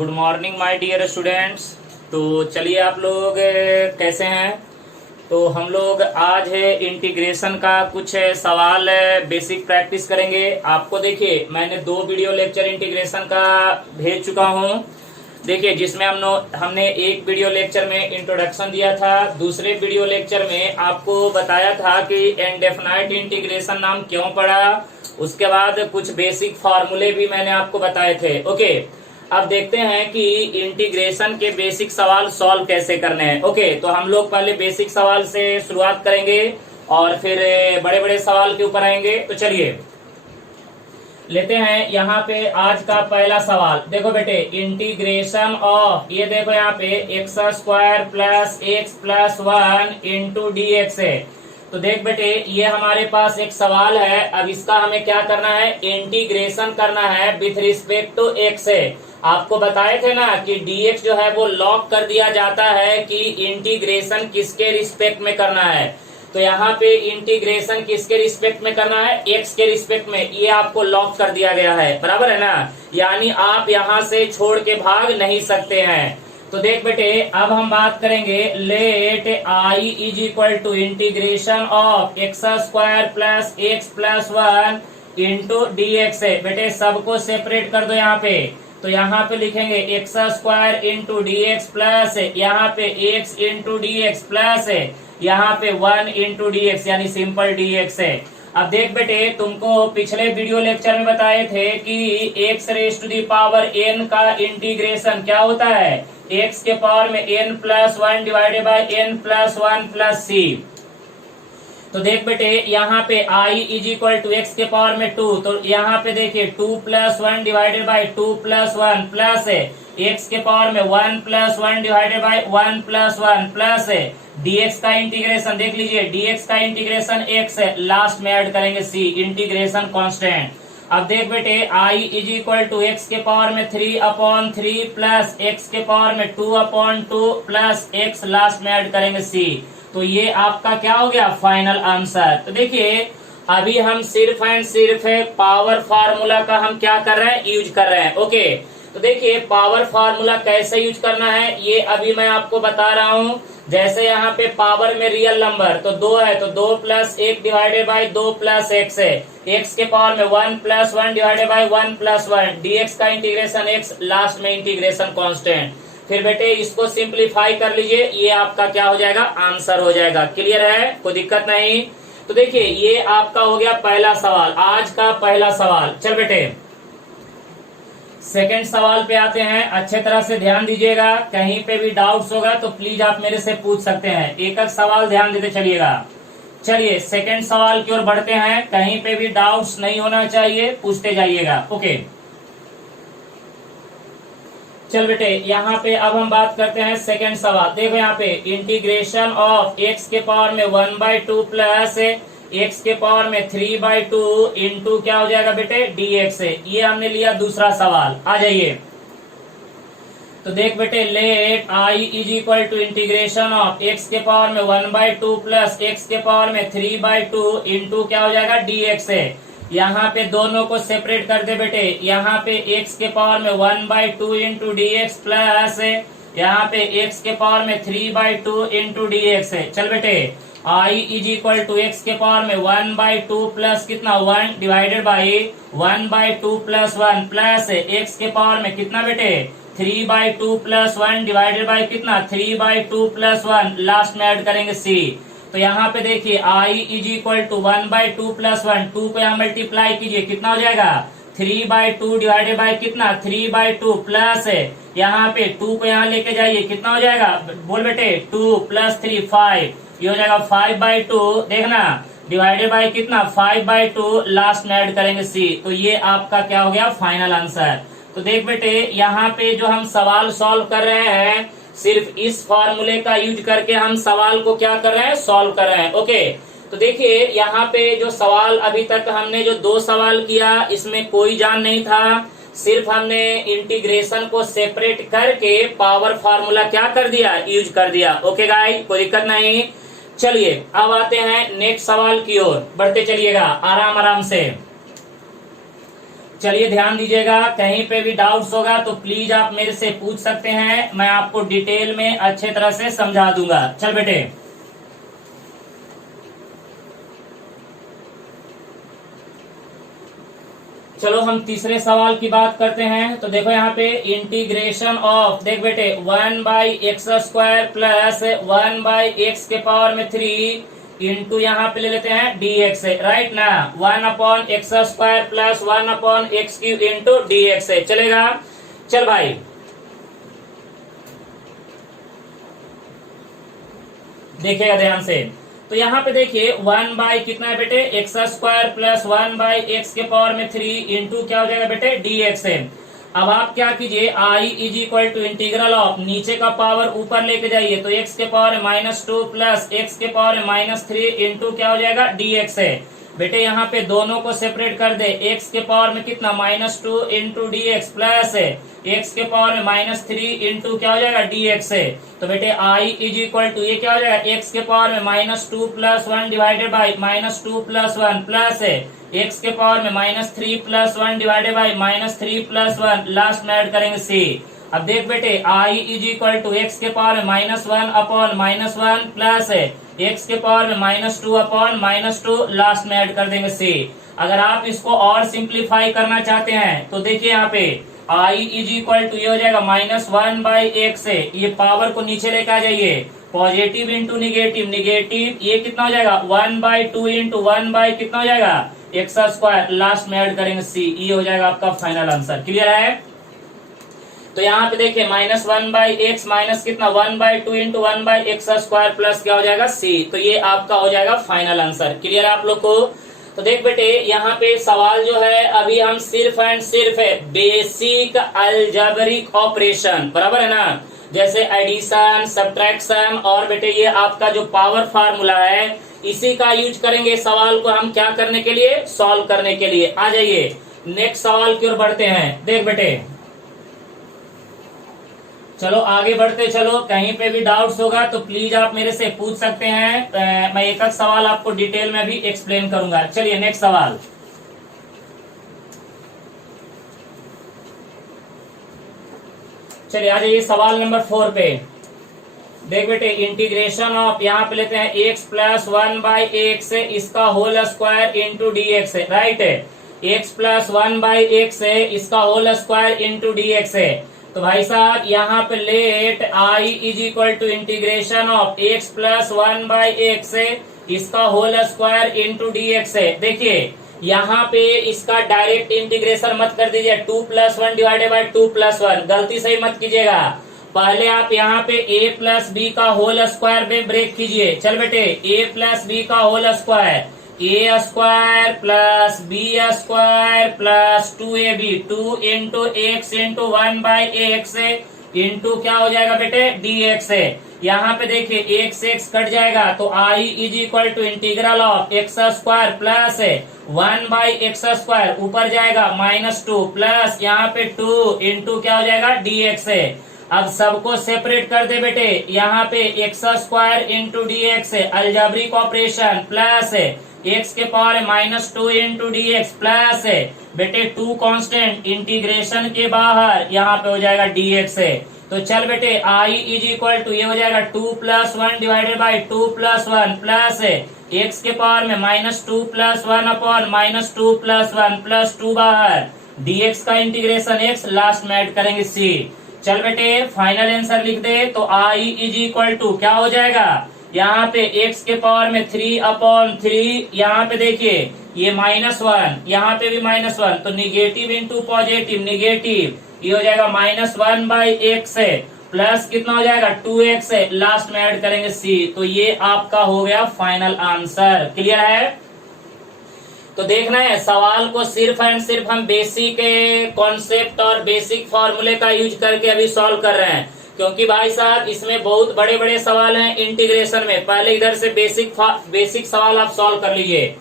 Good morning my dear students. तो चलिए आप लोग कैसे हैं। तो हम लोग आज है इंटीग्रेशन का कुछ सवाल बेसिक प्रैक्टिस करेंगे। आपको देखिए मैंने 2 वीडियो लेक्चर इंटीग्रेशन का भेज चुका हूं। देखिए जिसमें हमने एक वीडियो लेक्चर में इंट्रोडक्शन दिया था, दूसरे वीडियो लेक्चर में आपको बताया था कि इनडेफिनाइट इंटीग्रेशन नाम क्यों पड़ा। उसके बाद कुछ बेसिक फॉर्मूले भी मैंने आपको बताए थे। ओके, अब देखते हैं कि इंटीग्रेशन के बेसिक सवाल सॉल्व कैसे करने हैं। ओके, तो हम लोग पहले बेसिक सवाल से शुरुआत करेंगे और फिर बड़े बड़े सवाल के ऊपर आएंगे। तो चलिए लेते हैं यहाँ पे आज का पहला सवाल। देखो बेटे, इंटीग्रेशन ऑफ, ये देखो यहाँ पे x square plus x plus 1 into D x है। तो देख बेटे, ये हमारे पास एक सवाल है। अब इसका हमें क्या करना है, इंटीग्रेशन करना है विथ रिस्पेक्ट टू एक्स है। आपको बताए थे ना कि dx जो है वो लॉक कर दिया जाता है कि इंटीग्रेशन किसके रिस्पेक्ट में करना है। तो यहाँ पे इंटीग्रेशन किसके रिस्पेक्ट में करना है, x के रिस्पेक्ट में। ये आपको लॉक कर दिया गया है, बराबर है ना। यानी आप यहाँ से छोड़ के भाग नहीं सकते हैं। तो देख बेटे, अब हम बात करेंगे let i is equal to integration of x square plus x plus 1 into D x है। बेटे सबको सेपरेट कर दो यहाँ पे। तो यहाँ पे लिखेंगे x square into D x plus यहाँ पे x into D x plus यहाँ पे 1 इंटू डी एक्स, यानी सिंपल डी एक्स है। अब देख बेटे, तुमको पिछले वीडियो लेक्चर में बताए थे कि X raise to the power N का इंटीग्रेशन क्या होता है, एक्स के पावर में N plus 1 divided by N plus 1 plus C. तो देख बेटे, यहाँ पे i is equal to x के पावर में 2। तो यहाँ पे देखिए 2 plus 1 divided by 2 plus 1 plus x के पावर में 1 plus 1 divided by 1 plus 1 plus dx का इंटीग्रेशन देख लीजिए, dx का इंटीग्रेशन x है, लास्ट में ऐड करेंगे c, इंटीग्रेशन कांस्टेंट। अब देख बेटे, i is equal to x के पावर में 3/3 प्लस एक्स के पावर में 2/2 प्लस x, लास्ट में ऐड करेंगे c। तो ये आपका क्या हो गया, फाइनल आंसर। तो देखिए अभी हम सिर्फ एंड सिर्फ पावर फार्मूला का हम क्या कर रहे हैं, यूज कर रहे हैं। ओके, तो देखिए पावर फार्मूला कैसे यूज करना है ये अभी मैं आपको बता रहा हूँ। जैसे यहाँ पे पावर में रियल नंबर तो 2 है, तो 2 plus 1 divided by 2 plus x है। एक्स के पावर में 1 plus 1 divided by 1 plus 1, dx का इंटीग्रेशन एक्स, लास्ट में इंटीग्रेशन कांस्टेंट। फिर बेटे इसको सिंप्लीफाई कर लीजिए, ये आपका क्या हो जाएगा, आंसर हो जाएगा। क्लियर है, कोई दिक्कत नहीं। तो देखिए ये आपका हो गया पहला सवाल, आज का पहला सवाल। चल बेटे सेकंड सवाल पे आते हैं। अच्छे तरह से ध्यान दीजिएगा, कहीं पे भी डाउट्स होगा तो प्लीज आप मेरे से पूछ सकते हैं। एक एक सवाल ध्यान देते चलिएगा। चलिए सेकंड सवाल की ओर बढ़ते हैं, कहीं पे भी डाउट्स नहीं होना चाहिए, पूछते जाइएगा। ओके चल बेटे, यहाँ पे अब हम बात करते हैं सेकंड सवाल। देखो यहाँ पे इंटीग्रेशन ऑफ एक्स के पावर में 1/2 प्लस एक्स के पावर में 3/2 इंटू क्या हो जाएगा बेटे, dx है। ये हमने लिया दूसरा सवाल। आ जाइए, तो देख बेटे, लेट i is equal to integration of x के पावर में 1/2 प्लस एक्स के पावर में 3/2 इंटू क्या हो जाएगा, dx है। यहाँ पे दोनों को सेपरेट कर दे बेटे। यहाँ पे x के पावर में 1/2 इंटू डी एक्स प्लस यहाँ पे x के पावर में 3/2 इंटू dx है। चल बेटे, i is equal to x के पावर में 1/2 प्लस कितना 1 divided by 1/2 plus 1 plus x के पावर में कितना बेटे 3/2 प्लस 1 डिवाइडेड बाई कितना 3/2 प्लस 1, लास्ट में ऐड करेंगे c। तो यहाँ पे देखिए i is equal to 1/2 plus 1, 2 को यहाँ मल्टीप्लाई कीजिए, कितना हो जाएगा 3/2 डिवाइडेड बाई कितना 3/2 प्लस यहाँ पे 2 को यहाँ लेके जाइए, कितना हो जाएगा, बोल बेटे 2 प्लस 3 5, ये हो जाएगा 5/2, देखना डिवाइडेड बाई कितना 5/2, लास्ट में ऐड करेंगे c। तो ये आपका क्या हो गया, फाइनल आंसर। तो देख बेटे, यहाँ पे जो हम सवाल सॉल्व कर रहे हैं सिर्फ इस फॉर्मूले का यूज करके हम सवाल को क्या कर रहे हैं, सॉल्व कर रहे हैं। ओके, तो देखिए यहाँ पे जो सवाल अभी तक हमने जो 2 सवाल किया इसमें कोई जान नहीं था, सिर्फ हमने इंटीग्रेशन को सेपरेट करके पावर फार्मूला क्या कर दिया, यूज कर दिया। ओके गाइस, कोई दिक्कत नहीं। चलिए अब आते हैं नेक्स्ट सवाल की ओर, बढ़ते चलिएगा आराम आराम से। चलिए ध्यान दीजिएगा, कहीं पे भी डाउट्स होगा तो प्लीज आप मेरे से पूछ सकते हैं, मैं आपको डिटेल में अच्छे तरह से समझा दूंगा। चल बेटे, चलो हम तीसरे सवाल की बात करते हैं। तो देखो यहाँ पे इंटीग्रेशन ऑफ, देख बेटे, 1/x² प्लस 1/x³ इंटू यहाँ पे ले लेते हैं dx है, राइट ना। 1/x² plus 1/x³ into dx है, चलेगा। चल भाई, देखिएगा ध्यान से। तो यहाँ पे देखिए 1 कितना है बेटे, x² प्लस 1/x³ इंटू क्या हो जाएगा बेटे, dx है। अब आप क्या कीजिए, i is equal to integral of, नीचे का पावर ऊपर लेके जाइए, तो x⁻² प्लस x⁻³ इंटू क्या हो जाएगा, dx है। बेटे यहाँ पे दोनों को सेपरेट कर दे, x के पावर में कितना, -2 इंटू dx प्लस x के पावर में -3 इंटू क्या हो जाएगा, dx है। तो बेटे i इज इक्वल टू, ये क्या हो जाएगा, x के पावर में -2 plus 1 divided by -2 plus 1 plus x के पावर में -3 plus 1 divided by -3 plus 1, last में ऐड करेंगे c। अब देख बेटे i is equal to x के पावर में -1 अपॉन -1 प्लस x के पावर में -2 अपॉन -2, लास्ट में ऐड कर देंगे c। अगर आप इसको और सिंप्लीफाई करना चाहते हैं तो देखिए यहाँ पे i इज इक्वल टू, ये हो जाएगा -1/x, ये पावर को नीचे लेके आ जाइए, पॉजिटिव इंटू निगेटिव, निगेटिव, ये कितना हो जाएगा 1/2 इंटू 1 कितना हो जाएगा x², लास्ट में ऐड करेंगे c, ये हो जाएगा आपका फाइनल आंसर। क्लियर है। तो यहाँ पे देखिए -1/x माइनस कितना 1/2 इंटू 1/x² प्लस क्या हो जाएगा c, तो ये आपका हो जाएगा फाइनल आंसर। क्लियर है आप लोग को। तो देख बेटे यहाँ पे सवाल जो है, अभी हम सिर्फ एंड सिर्फ बेसिक अलजेब्रिक ऑपरेशन, बराबर है ना, जैसे एडिशन, सब्ट्रैक्शन और बेटे ये आपका जो पावर फार्मूला है, इसी का यूज करेंगे सवाल को हम क्या करने के लिए, सॉल्व करने के लिए। आ जाइए नेक्स्ट सवाल की ओर बढ़ते हैं। देख बेटे, चलो आगे बढ़ते चलो, कहीं पे भी डाउट्स होगा तो प्लीज आप मेरे से पूछ सकते हैं, मैं एक एक सवाल आपको डिटेल में भी एक्सप्लेन करूंगा। चलिए नेक्स्ट सवाल। चलिए आ जाइए सवाल नंबर 4 पे। देख बेटे इंटीग्रेशन ऑफ, यहाँ पे लेते हैं x प्लस 1/x इसका होल स्क्वायर इंटू dx है, राइट है। x प्लस 1/x है इसका होल स्क्वायर इंटू dx है। तो भाई साहब यहाँ पे let i is equal to integration of x plus 1/x इसका होल स्क्वायर इंटू dx है। देखिए यहाँ पे इसका डायरेक्ट इंटीग्रेशन मत कर दीजिए, 2 + 1 डिवाइडेड बाई 2 + 1, गलती सही मत कीजिएगा। पहले आप यहाँ पे a प्लस बी का होल स्क्वायर में ब्रेक कीजिए। चल बेटे a प्लस बी का whole square, a² plus b² plus 2ab, 2 into x into 1/x into क्या हो जाएगा बेटे dx है। यहाँ पे देखिए x कट जाएगा तो i is equal to integral of x² plus 1/x² ऊपर जाएगा -2 प्लस यहाँ पे 2 इंटू क्या हो जाएगा dx है। अब सबको सेपरेट कर दे बेटे, यहाँ पे x² इंटू dx है, अलजेब्रिक ऑपरेशन, प्लस x के पावर -2 इंटू dx प्लस बेटे 2 कांस्टेंट, इंटीग्रेशन के बाहर यहाँ पे हो जाएगा dx है। तो चल बेटे i इज इक्वल टू, ये हो जाएगा 2 + 1 डिवाइडेड बाई 2 + 1 प्लस x के पावर में -2 + 1 अपॉन -2 + 1 प्लस 2 बाहर, dx का इंटीग्रेशन x, लास्ट में ऐड करेंगे c। चल बेटे फाइनल आंसर लिख दे, तो i इज इक्वल टू क्या हो जाएगा, यहाँ पे x के पावर में 3/3, यहाँ पे देखिए ये -1, यहाँ पे भी -1, तो निगेटिव इंटू पॉजिटिव, निगेटिव, ये हो जाएगा -1/x प्लस कितना हो जाएगा 2x, लास्ट में ऐड करेंगे c। तो ये आपका हो गया फाइनल आंसर। क्लियर है। तो देखना है सवाल को सिर्फ एंड सिर्फ हम बेसिक कॉन्सेप्ट और बेसिक फॉर्मूले का यूज करके अभी सॉल्व कर रहे हैं, क्योंकि भाई साहब इसमें बहुत बड़े बड़े सवाल हैं इंटीग्रेशन में। पहले इधर से बेसिक सवाल आप सॉल्व कर लीजिए।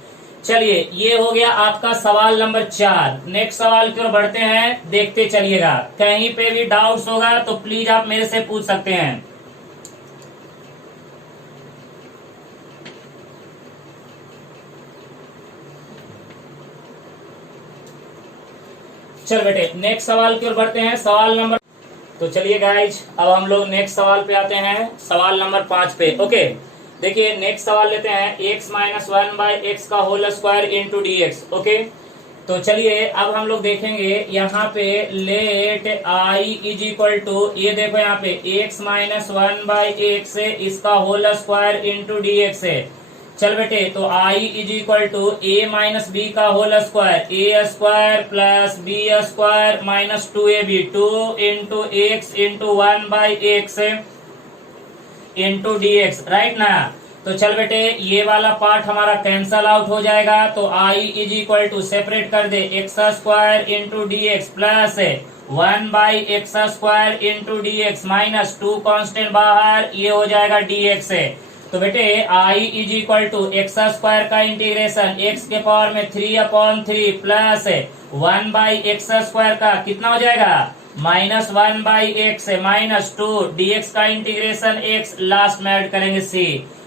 चलिए ये हो गया आपका सवाल नंबर 4। नेक्स्ट सवाल की ओर बढ़ते हैं, देखते चलिएगा, कहीं पे भी डाउट्स होगा तो प्लीज आप मेरे से पूछ सकते हैं। चल बेटे नेक्स्ट सवाल की ओर बढ़ते हैं। सवाल नंबर, तो चलिए गाइज अब हम लोग नेक्स्ट सवाल पे आते हैं, सवाल नंबर 5 पे। ओके देखिए नेक्स्ट सवाल लेते हैं, x माइनस 1/x का whole square into D X. Okay तो चलिए अब हम लोग देखेंगे यहाँ पे let i is equal to, ये देखो यहाँ पे x माइनस 1/x है, इसका whole square into D x है। चल बेटे तो i is equal to a minus B का होल स्क्वायर, ए square plus B square minus 2ab, 2 into x into 1/x into D x, right ना। तो चल बेटे ये वाला पार्ट हमारा कैंसल आउट हो जाएगा, तो i is equal to separate कर दे X square into D x plus 1/x square into D x minus 2 constant बाहर, ये हो जाएगा डी एक्स है। तो बेटे i is equal to x square का इंटीग्रेशन x के पावर में 3/3 प्लस 1/x स्क्वायर का कितना हो जाएगा माइनस 1/x माइनस 2 dx का इंटीग्रेशन x, लास्ट में ऐड करेंगे c।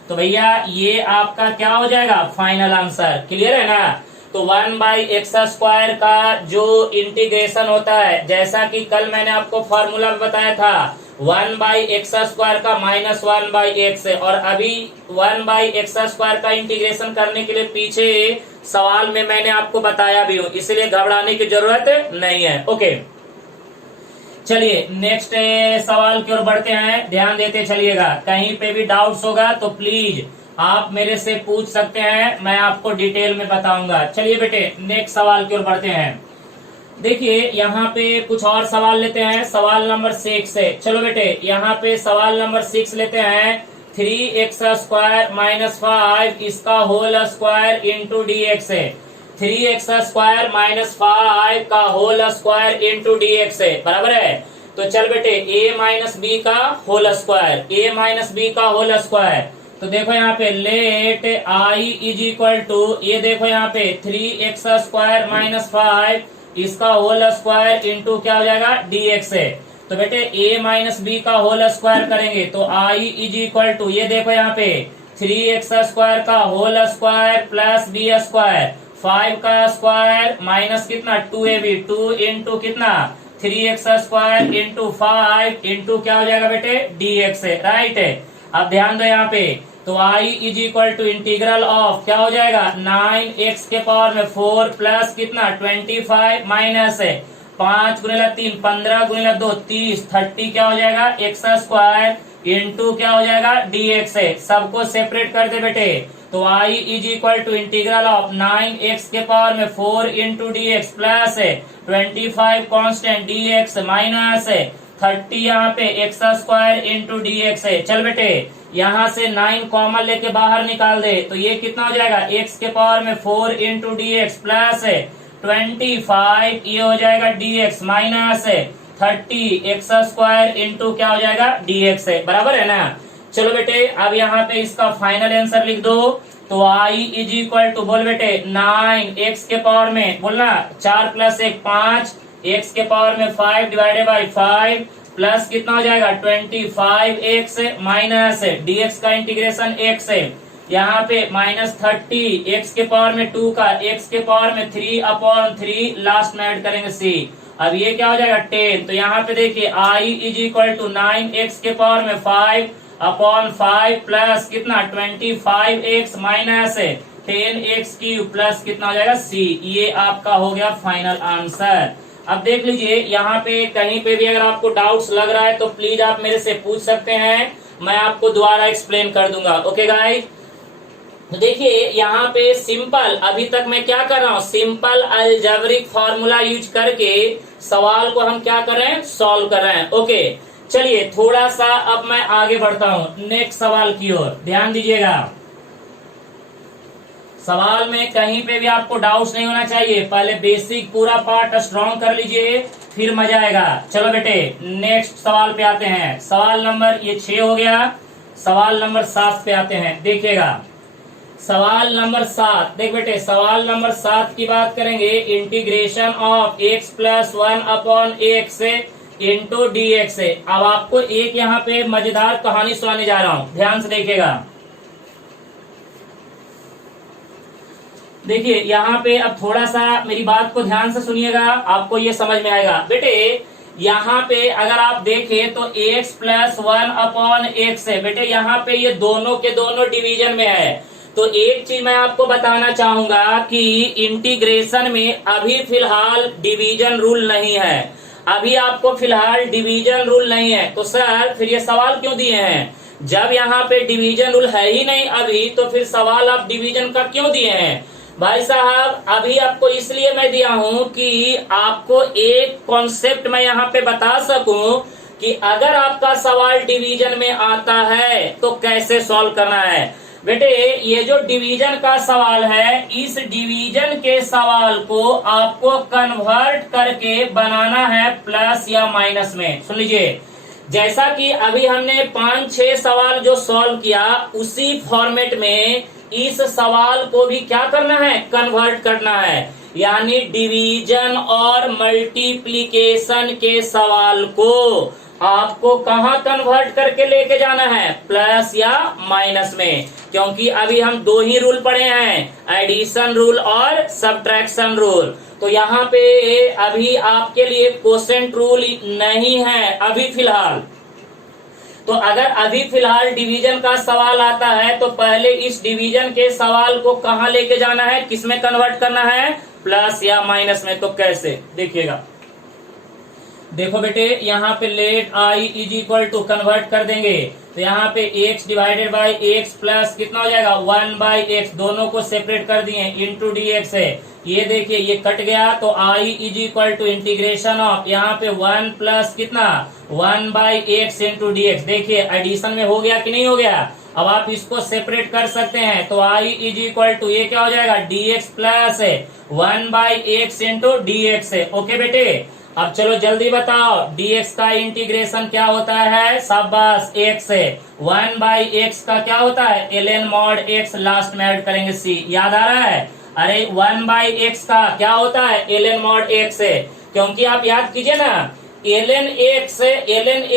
तो भैया ये आपका क्या हो जाएगा फाइनल आंसर, क्लियर है ना। तो 1/x स्क्वायर का जो इंटीग्रेशन होता है, जैसा कि कल मैंने आपको फॉर्मूला बताया था 1/x स्क्वायर का माइनस 1/x है, और अभी 1/x स्क्वायर का इंटीग्रेशन करने के लिए पीछे सवाल में मैंने आपको बताया भी हूँ, इसलिए घबराने की जरूरत नहीं है। ओके चलिए नेक्स्ट सवाल की ओर बढ़ते हैं, ध्यान देते चलिएगा, कहीं पे भी डाउट्स होगा तो प्लीज आप मेरे से पूछ सकते हैं, मैं आपको डिटेल में बताऊंगा। चलिए बेटे नेक्स्ट सवाल की ओर बढ़ते हैं। देखिए यहाँ पे कुछ और सवाल लेते हैं, सवाल नंबर 6 है। चलो बेटे यहाँ पे सवाल नंबर 6 लेते हैं, 3x स्क्वायर माइनस 5 इसका whole square into D x है। 3x स्क्वायर माइनस 5 का whole square into D x है, बराबर है। तो चल बेटे a माइनस बी का whole square, a minus B का होल स्क्वायर। तो देखो यहाँ पे let i is equal to, ये देखो यहाँ पे 3x स्क्वायर माइनस 5 इसका होल स्क्वायर इंटू क्या हो जाएगा dx है। तो बेटे a माइनस बी का होल स्क्वायर करेंगे तो i इज इक्वल टू, ये देखो यहाँ पे 3x स्क्वायर का whole square plus B square, 5 का स्क्वायर माइनस कितना 2ab, 2 इंटू कितना 3x स्क्वायर इंटू 5 इंटू क्या हो जाएगा बेटे dx है, राइट है। अब ध्यान दो यहाँ पे, तो i is equal to integral of क्या हो जाएगा 9x के पावर में 4 प्लस कितना 25 माइनस 5 गुणिला 3 15 गुणिला 2 30 30 क्या हो जाएगा x स्क्वायर इंटू क्या हो जाएगा dx है। सबको सेपरेट कर दे बेटे, तो i is equal to integral of 9x के पावर में 4 into D x plus 25 constant dx minus 30 यहाँ पे x square into D x है। चल बेटे यहाँ से 9 कॉमन लेके बाहर निकाल दे, तो ये कितना हो जाएगा x के पावर में 4 इंटू डी एक्स प्लस 25, ये हो जाएगा dx minus 30 x square into क्या हो जाएगा dx है, बराबर है ना। चलो बेटे अब यहाँ पे इसका फाइनल आंसर लिख दो, तो i इज इक्वल टू बोल बेटे 9 x के पावर में बोलना 4 प्लस 1 5, x के पावर में 5 डिवाइडेड बाई 5 प्लस कितना हो जाएगा 25x माइनस dx का इंटीग्रेशन x है, यहाँ पे माइनस 30 x के पावर में 2 का x के पावर में 3/3 लास्ट में ऐड करेंगे c। अब ये क्या हो जाएगा 10, तो यहाँ पे देखिए i is equal to 9x के पावर में 5/5 प्लस कितना 25x minus 10x cube plus कितना हो जाएगा c। ये आपका हो गया फाइनल आंसर। अब देख लीजिए यहाँ पे कहीं पे भी अगर आपको डाउट्स लग रहा है तो प्लीज आप मेरे से पूछ सकते हैं, मैं आपको दोबारा एक्सप्लेन कर दूंगा। ओके गाइस, तो देखिए यहाँ पे सिंपल, अभी तक मैं क्या कर रहा हूँ सिंपल अलजेब्रिक फॉर्मूला यूज करके सवाल को हम क्या कर रहे हैं सॉल्व कर रहे हैं। ओके चलिए थोड़ा सा अब मैं आगे बढ़ता हूँ नेक्स्ट सवाल की ओर, ध्यान दीजिएगा। सवाल में कहीं पे भी आपको डाउट्स नहीं होना चाहिए, पहले बेसिक पूरा पार्ट स्ट्रॉन्ग कर लीजिए फिर मजा आएगा। चलो बेटे नेक्स्ट सवाल पे आते हैं, सवाल नंबर ये 6 हो गया, सवाल नंबर 7 पे आते हैं। देखिएगा सवाल नंबर 7, देख बेटे सवाल नंबर 7 की बात करेंगे, integration of x plus 1/x into D x. अब आपको एक यहाँ पे मजेदार कहानी सुनाने जा रहा हूँ, ध्यान से देखिएगा। देखिए यहाँ पे अब थोड़ा सा मेरी बात को ध्यान से सुनिएगा, आपको ये समझ में आएगा। बेटे यहाँ पे अगर आप देखें तो x प्लस 1/x है। बेटे यहाँ पे ये दोनों के दोनों डिवीजन में है। तो एक चीज मैं आपको बताना चाहूंगा कि इंटीग्रेशन में अभी फिलहाल डिवीजन रूल नहीं है। अभी आपको फिलहाल डिवीजन रूल नहीं है। तो सर फिर ये सवाल क्यों दिए हैं? जब यहाँ पे डिवीजन रूल है ही नहीं अभी, तो फिर सवाल आप डिवीजन का क्यों दिए हैं? भाई साहब अभी आपको इसलिए मैं दिया हूं कि आपको एक कॉन्सेप्ट मैं यहाँ पे बता सकूं कि अगर आपका सवाल डिवीजन में आता है तो कैसे सॉल्व करना है। बेटे ये जो डिवीजन का सवाल है, इस डिवीजन के सवाल को आपको कन्वर्ट करके बनाना है प्लस या माइनस में। सुन लीजिए, जैसा कि अभी हमने 5-6 सवाल जो सॉल्व किया, उसी फॉर्मेट में इस सवाल को भी क्या करना है? कन्वर्ट करना है। यानी डिवीजन और मल्टीप्लिकेशन के सवाल को आपको कहाँ कन्वर्ट करके लेके जाना है? प्लस या माइनस में। क्योंकि अभी हम दो ही रूल पढ़े हैं, एडिशन रूल और सब्ट्रैक्शन रूल। तो यहाँ पे अभी आपके लिए कोसेंट रूल नहीं है अभी फिलहाल। तो अगर अभी फिलहाल डिवीजन का सवाल आता है तो पहले इस डिवीजन के सवाल को कहाँ लेके जाना है? किसमें कन्वर्ट करना है? प्लस या माइनस में। तो कैसे देखिएगा, देखो बेटे यहाँ पे let I is equal to convert कर देंगे तो यहाँ पे x divided by x plus कितना हो जाएगा? 1/x। दोनों को सेपरेट कर दिए, इंटू dx है। ये देखिए ये कट गया तो i is equal to integration of यहाँ पे 1 प्लस कितना? 1/x into dx। देखिए एडिशन में हो गया कि नहीं हो गया? अब आप इसको सेपरेट कर सकते हैं तो i इज इक्वल टू ये क्या हो जाएगा? dx plus 1/x into dx है। ओके बेटे, अब चलो जल्दी बताओ dx का इंटीग्रेशन क्या होता है? शाबाश, x है। 1/x का क्या होता है? ln mod x, लास्ट में ऐड करेंगे c। याद आ रहा है? अरे 1/x का क्या होता है? ln mod x है। क्योंकि आप याद कीजिए ना, ln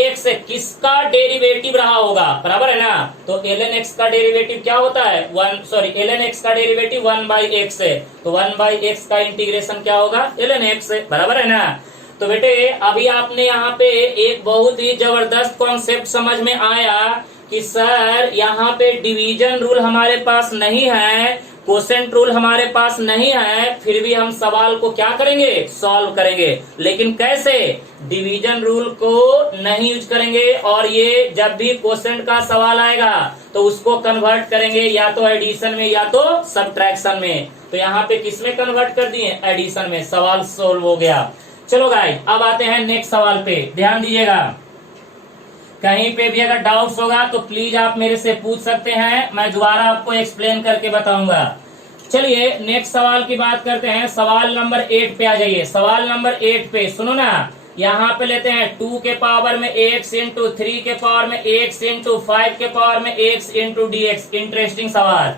x किसका डेरिवेटिव रहा होगा? बराबर है ना? तो ln x का डेरिवेटिव क्या होता है? ln x का डेरिवेटिव 1/x है। तो 1/x का इंटीग्रेशन क्या होगा? ln x है। बराबर है ना? तो बेटे अभी आपने यहाँ पे एक बहुत ही जबरदस्त कॉन्सेप्ट समझ में आया कि सर यहाँ पे डिवीजन रूल हमारे पास नहीं है, कोसेंट रूल हमारे पास नहीं है, फिर भी हम सवाल को क्या करेंगे? सॉल्व करेंगे। लेकिन कैसे? डिवीजन रूल को नहीं यूज करेंगे और ये जब भी कोसेंट का सवाल आएगा तो उसको कन्वर्ट करेंगे या तो एडिशन में या तो सब्ट्रैक्शन में। तो यहाँ पे किसमें कन्वर्ट कर दिए? एडिशन में। सवाल सोल्व हो गया। चलो गाइस अब आते हैं नेक्स्ट सवाल पे, ध्यान दीजिएगा। कहीं पे भी अगर डाउट्स होगा तो प्लीज आप मेरे से पूछ सकते हैं, मैं दोबारा आपको एक्सप्लेन करके बताऊंगा। चलिए नेक्स्ट सवाल की बात करते हैं। सवाल नंबर 8 पे आ जाइए। सवाल नंबर 8 पे सुनो ना, यहाँ पे लेते हैं 2 के पावर में x इंटू 3 के पावर में x इंटू 5 के पावर में x इंटू dx। इंटरेस्टिंग सवाल।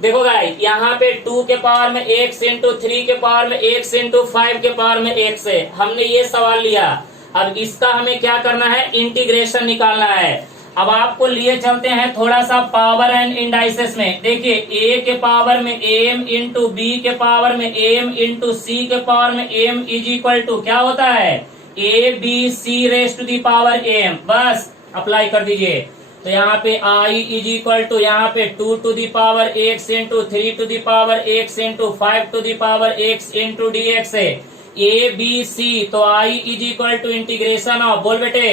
देखो गाइस यहाँ पे 2 के पावर में x इंटू 3 के पावर में x इंटू 5 के पावर में x है। हमने ये सवाल लिया। अब इसका हमें क्या करना है? इंटीग्रेशन निकालना है। अब आपको लिए चलते हैं थोड़ा सा पावर एंड इंडाइसेस में। देखिए a के पावर में m इंटू b के पावर में m इंटू c के पावर में m इज इक्वल टू क्या होता है? a b c raise to the power m। बस अप्लाई कर दीजिए। तो यहाँ पे i इज इक्वल टू यहाँ पे 2 to the power x into 3 to the power x into 5 to the power x into dx है। a b c तो i is equal to integration of, बोल बेटे,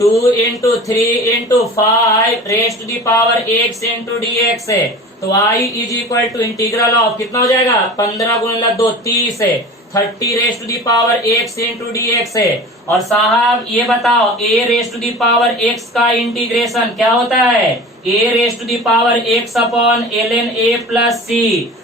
2 into 3 into 5 raise to the power x into dx है। तो i is equal to integral of कितना हो जाएगा? 15 गुणिले 2 30 है। 30 raise to the power x into dx है। और साहब ये बताओ a raise to the power x का इंटीग्रेशन क्या होता है? a raise to the power x upon ln a plus c।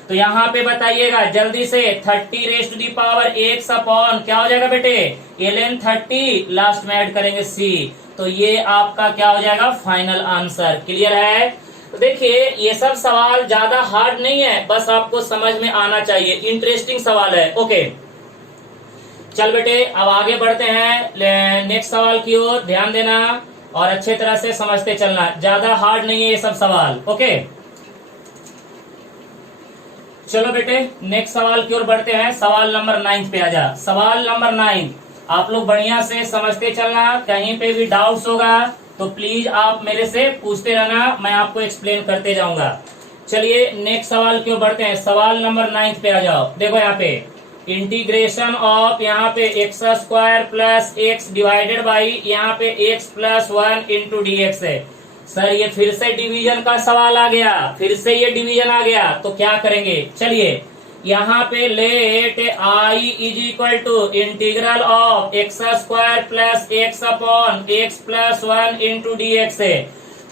तो यहाँ पे बताइएगा जल्दी से, 30 raise to the power x upon क्या हो जाएगा बेटे? ln 30, लास्ट में ऐड करेंगे c। तो ये आपका क्या हो जाएगा? Final answer. क्लियर है? तो देखिए ये सब सवाल ज्यादा हार्ड नहीं है, बस आपको समझ में आना चाहिए। इंटरेस्टिंग सवाल है। ओके चल बेटे अब आगे बढ़ते हैं नेक्स्ट सवाल की ओर, ध्यान देना और अच्छे तरह से समझते चलना। ज्यादा हार्ड नहीं है ये सब सवाल। ओके चलो बेटे नेक्स्ट सवाल की ओर बढ़ते हैं। सवाल नंबर 9 पे आ जा। सवाल नंबर 9 आप लोग बढ़िया से समझते चलना, कहीं पे भी डाउट्स होगा तो प्लीज आप मेरे से पूछते रहना, मैं आपको एक्सप्लेन करते जाऊंगा। चलिए नेक्स्ट सवाल की ओर बढ़ते हैं। सवाल नंबर 9 पे आ जाओ। देखो यहाँ पे इंटीग्रेशन ऑफ यहाँ पे x square plus x divided by यहाँ पे x plus 1 into D x है। सर ये फिर से डिवीजन का सवाल आ गया, फिर से ये डिवीजन आ गया, तो क्या करेंगे? चलिए यहाँ पे let I is equal to integral of x square plus x upon x plus 1 into D x है।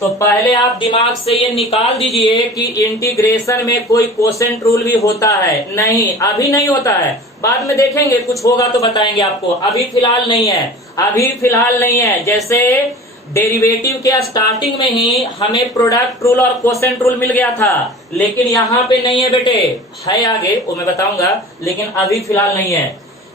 तो पहले आप दिमाग से ये निकाल दीजिए कि इंटीग्रेशन में कोई कोसेंट रूल भी होता है? नहीं, अभी नहीं होता है, बाद में देखेंगे, कुछ होगा तो बताएंगे आपको, अभी फिलहाल नहीं है, अभी फिलहाल नहीं है। जैसे डेरिवेटिव के स्टार्टिंग में ही हमें प्रोडक्ट रूल और कोसेंट रूल मिल गया था, लेकिन यहाँ पे नहीं है बेटे, है आगे वो मैं बताऊंगा, लेकिन अभी फिलहाल नहीं है।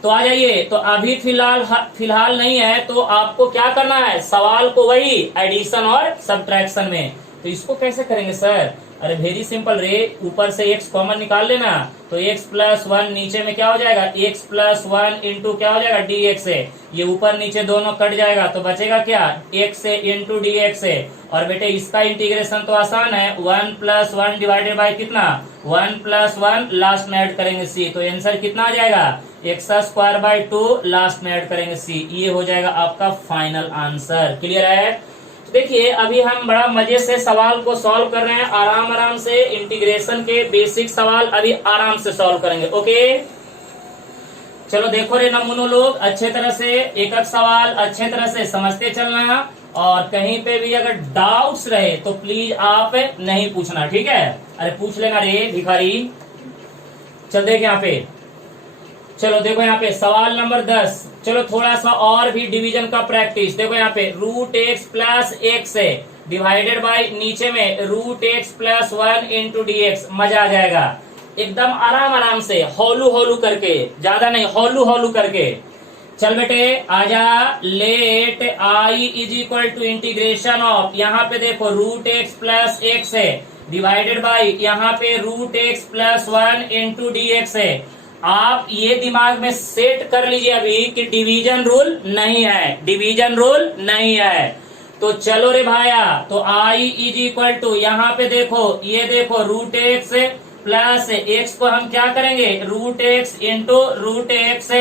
तो आ जाइए, तो अभी फिलहाल नहीं है, तो आपको क्या करना है? सवाल को वही एडिशन और सब्ट्रैक्शन में। तो इसको कैसे करेंगे सर? अरे वेरी सिंपल रे, ऊपर से x कॉमन निकाल लेना, तो x प्लस 1 नीचे में क्या हो जाएगा? x प्लस 1 इंटू क्या हो जाएगा? dx है। ये ऊपर नीचे दोनों कट जाएगा, तो बचेगा क्या? x है इंटू dx है। और बेटे इसका इंटीग्रेशन तो आसान है, 1 प्लस 1 डिवाइडेड बाई कितना? 1 प्लस 1, लास्ट में ऐड करेंगे c, तो आंसर कितना आ जाएगा? एक्स स्क्वायर बाई 2, लास्ट में ऐड करेंगे c, ये हो जाएगा आपका फाइनल आंसर। क्लियर है? देखिए अभी हम बड़ा मजे से सवाल को सॉल्व कर रहे हैं, आराम आराम से इंटीग्रेशन के बेसिक सवाल अभी आराम से सॉल्व करेंगे। ओके चलो देखो रे नमूनो लोग, अच्छे तरह से एक एक सवाल अच्छे तरह से समझते चलना, और कहीं पे भी अगर डाउट्स रहे तो प्लीज आप नहीं पूछना, ठीक है? अरे पूछ लेना रे भिखारी। चल देख यहाँ पे, चलो देखो यहाँ पे सवाल नंबर 10। चलो थोड़ा सा और भी डिवीजन का प्रैक्टिस। देखो यहाँ पे रूट एक्स प्लस एक्स है डिवाइडेड बाई नीचे में root x plus 1 into D x. मजा आ जाएगा एकदम आराम आराम से, हौलू हौलू करके, ज्यादा नहीं, हौलू हौलू करके। चल बेटे आजा, let I is equal to integration of यहाँ पे देखो रूट एक्स प्लस एक्स है डिवाइडेड बाई यहाँ पे root x plus 1 into D x है। आप ये दिमाग में सेट कर लीजिए अभी कि डिवीजन रूल नहीं है, डिवीजन रूल नहीं है। तो चलो रे भाया, तो आई इज इक्वल टू यहाँ पे देखो, ये देखो रूट एक्स प्लस एक्स को हम क्या करेंगे? Root x into root x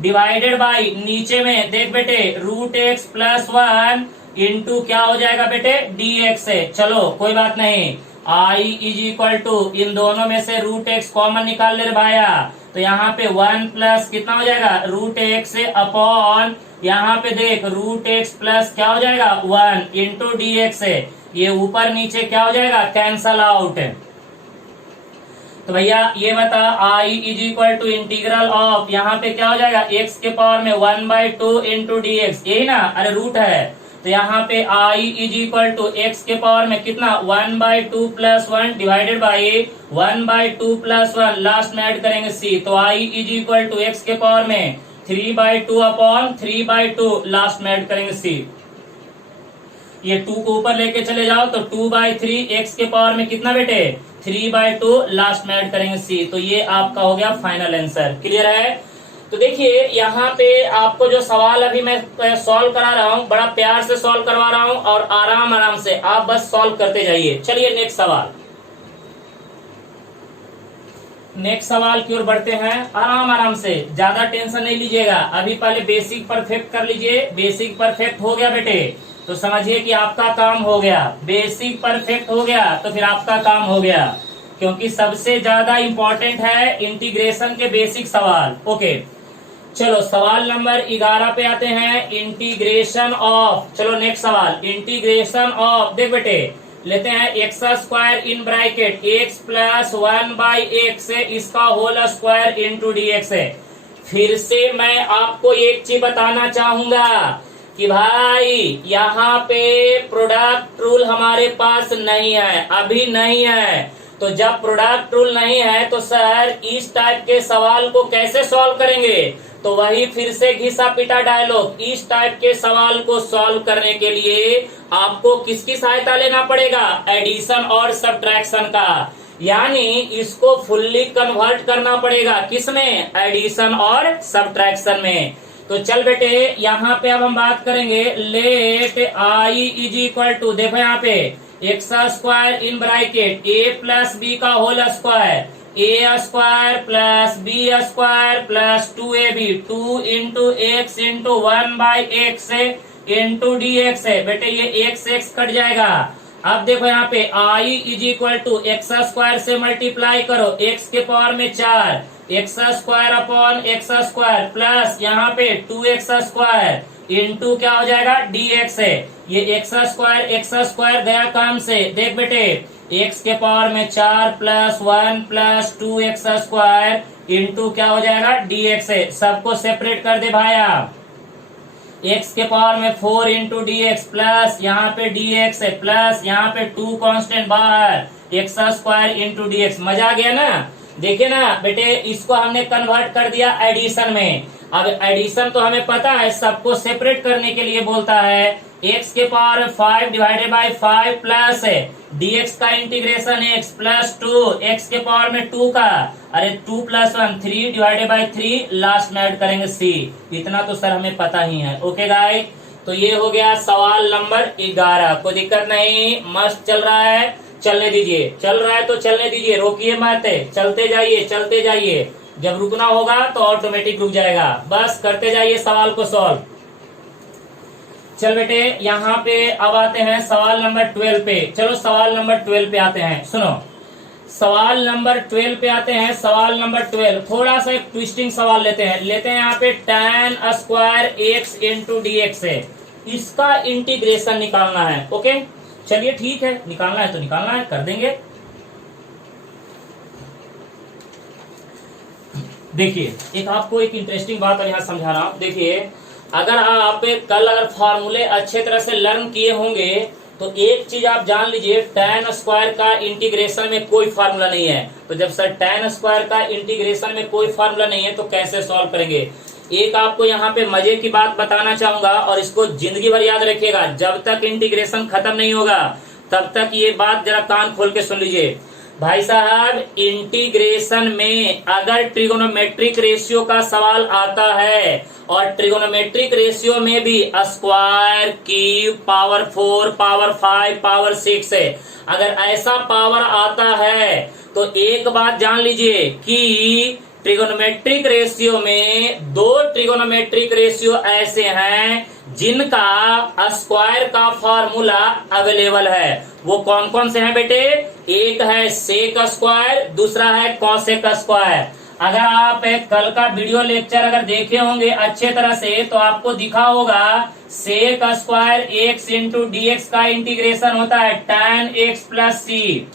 divided by नीचे में देख बेटे रूट एक्स प्लस 1 इंटू क्या हो जाएगा बेटे? डी एक्स है। चलो कोई बात नहीं, आई इज इक्वल टू इन दोनों में से रूट एक्स कॉमन निकाल ले रे भाया, तो यहाँ पे 1 प्लस कितना हो जाएगा? रूट एक्स अपॉन यहाँ पे देख रूट एक्स प्लस क्या हो जाएगा? 1 इंटू डी एक्स है। ये ऊपर नीचे क्या हो जाएगा? Cancel out. तो भैया ये बता, I is equal to integral of यहाँ पे क्या हो जाएगा? एक्स के पावर में 1/2 इंटू डी एक्स, यही ना? अरे रूट है, तो यहाँ पे I is equal to x के पावर में कितना? 1/2 plus 1 divided by 1/2 plus 1, last में ऐड करेंगे c, तो I is equal to x के पावर में 3/2 अपॉन 3/2, लास्ट में ऐड करेंगे c। ये 2 को ऊपर लेके चले जाओ तो 2/3 एक्स के पावर में कितना बेटे? 3/2, लास्ट में ऐड करेंगे c, तो ये आपका हो गया फाइनल आंसर। क्लियर है? तो देखिए यहाँ पे आपको जो सवाल अभी मैं सॉल्व करा रहा हूँ, बड़ा प्यार से सॉल्व करवा रहा हूँ, और आराम आराम से आप बस सॉल्व करते जाइए। चलिए नेक्स्ट सवाल, नेक्स्ट सवाल की ओर बढ़ते हैं। आराम आराम से, ज्यादा टेंशन नहीं लीजिएगा, अभी पहले बेसिक परफेक्ट कर लीजिए। बेसिक परफेक्ट हो गया बेटे तो समझिए कि आपका काम हो गया। बेसिक परफेक्ट हो गया तो फिर आपका काम हो गया, क्योंकि सबसे ज्यादा इंपॉर्टेंट है इंटीग्रेशन के बेसिक सवाल। ओके चलो सवाल नंबर 11 पे आते हैं, इंटीग्रेशन ऑफ। चलो नेक्स्ट सवाल, इंटीग्रेशन ऑफ। देख बेटे लेते हैं x square in bracket x plus 1/x है, इसका whole square into D x है। फिर से मैं आपको एक चीज बताना चाहूंगा कि भाई यहाँ पे प्रोडक्ट रूल हमारे पास नहीं है, अभी नहीं है। तो जब प्रोडक्ट रूल नहीं है तो सर इस टाइप के सवाल को कैसे सॉल्व करेंगे? तो वही फिर से घिसा पिटा डायलॉग, इस टाइप के सवाल को सॉल्व करने के लिए आपको किसकी सहायता लेना पड़ेगा? एडिशन और सब्ट्रैक्शन का। यानी इसको फुल्ली कन्वर्ट करना पड़ेगा किसमें, एडिशन और सब्ट्रैक्शन में। तो चल बेटे यहाँ पे अब हम बात करेंगे, let I is equal to, देखो यहाँ पे x square in bracket A plus B का होल स्क्वायर, ए square plus B square plus 2ab, 2 into x into 1/x into D x है। बेटे ये x कट जाएगा। अब देखो यहाँ पे I is equal to x square से मल्टीप्लाई करो, x के पावर में 4, X square upon X square plus यहाँ पे 2x स्क्वायर इंटू क्या हो जाएगा, dx है। ये एक्स स्क्वायर गया काम से। देख बेटे x के पावर में 4 plus 1 plus 2x square into क्या हो जाएगा, dx है। सबको सेपरेट कर दे भाया। x के पावर में 4 इंटू डी एक्स प्लस यहाँ पे dx है प्लस यहाँ पे 2 कांस्टेंट बाहर, x square into D x. मजा आ गया ना। देखिए ना बेटे इसको हमने कन्वर्ट कर दिया एडिशन में। अब एडिशन तो हमें पता है, सबको सेपरेट करने के लिए बोलता है x के power 5 divided by 5 plus dx का इंटीग्रेशन x प्लस 2 x के पावर में 2 का, अरे 2 प्लस 1 3 डिवाइडेड बाई 3, लास्ट में ऐड करेंगे c। इतना तो सर हमें पता ही है। ओके गाइस, तो ये हो गया सवाल नंबर 11। कोई दिक्कत नहीं, मस्त चल रहा है, चलने दीजिए। चल रहा है तो चलने दीजिए, रोकिए मत, चलते जाइए चलते जाइए। जब रुकना होगा तो ऑटोमेटिक रुक जाएगा। बस करते जाइए सवाल को सॉल्व। चल बेटे यहाँ पे अब आते हैं सवाल नंबर 12 पे। चलो सवाल नंबर 12 पे आते हैं। सुनो सवाल नंबर 12 पे आते हैं। सवाल नंबर 12 थोड़ा सा एक ट्विस्टिंग सवाल लेते हैं यहाँ पे tan square x into D x है, इसका इंटीग्रेशन निकालना है। ओके चलिए ठीक है, निकालना है तो निकालना है, कर देंगे। देखिए एक आपको एक इंटरेस्टिंग बात और यहाँ समझा रहा हूं। देखिए अगर आप कल अगर फॉर्मूले अच्छे तरह से लर्न किए होंगे तो एक चीज आप जान लीजिए, tan स्क्वायर का इंटीग्रेशन में कोई फार्मूला नहीं है। तो जब सर tan स्क्वायर का इंटीग्रेशन में कोई फार्मूला नहीं है तो कैसे सॉल्व करेंगे। एक आपको यहाँ पे मजे की बात बताना चाहूंगा और इसको जिंदगी भर याद रखिएगा, जब तक इंटीग्रेशन खत्म नहीं होगा तब तक ये बात जरा कान खोल के सुन लीजिए। भाई साहब इंटीग्रेशन में अगर ट्रिगोनोमेट्रिक रेशियो का सवाल आता है और ट्रिगोनोमेट्रिक रेशियो में भी square, cube, power 4, power 5, power 6 है, अगर ऐसा पावर आता है तो एक बात जान लीजिए कि ट्रिगोनोमेट्रिक रेशियो में दो ट्रिगोनोमेट्रिक रेशियो ऐसे हैं जिनका स्क्वायर का फॉर्मूला अवेलेबल है। वो कौन कौन से हैं बेटे, एक है सेक स्क्वायर, दूसरा है कॉसेक स्क्वायर। अगर आप कल का वीडियो लेक्चर अगर देखे होंगे अच्छे तरह से तो आपको दिखा होगा sec square x into D x का इंटीग्रेशन होता है tan x प्लस सी,